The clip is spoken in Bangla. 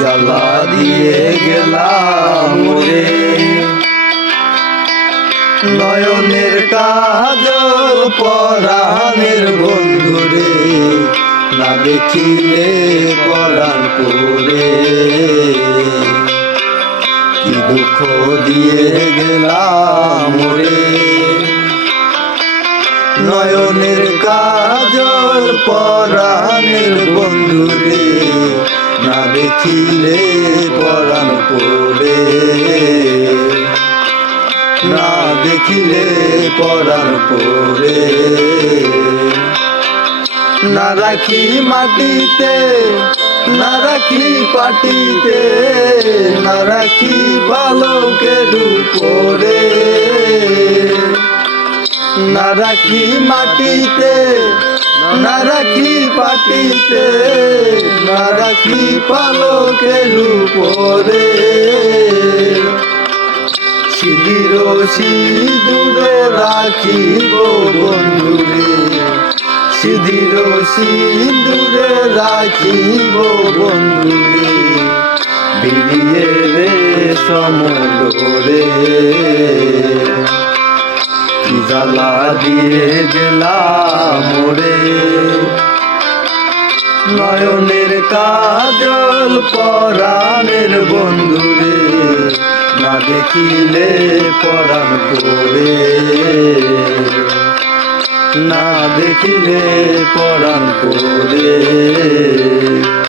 জ্বালা দিয়ে গেলাম রে, নয়নের কাজল পরাণের বন্ধুরে, না দেখিলে পরাণ করে। কি দুঃখ দিয়ে গেলাম রে, নয়নের কাজল পরাণের বন্ধুরে, না দেখিলে পরাণ করে, না দেখিলে পরাণ করে। না রাখি মাটিতে, না রাখি পাটিতে, না রাখি পালকের উপরে, না রাখি মাটিতে, না রাখি পাটিতে, না রাখি পালকের উপরে। সিঁদুর সিঁদুরে রাখিব বন্ধুরে, সিঁদুর সিঁদুরে রাখিব বন্ধুরে, বিলিয়ে রেশম ডোরে। কি জ্বালা দিয়ে গেলাম রে, নয়নের কাজল পরাণের বন্ধুরে, না দেখিলে পরাণ করে, না দেখিলে পরাণ করে।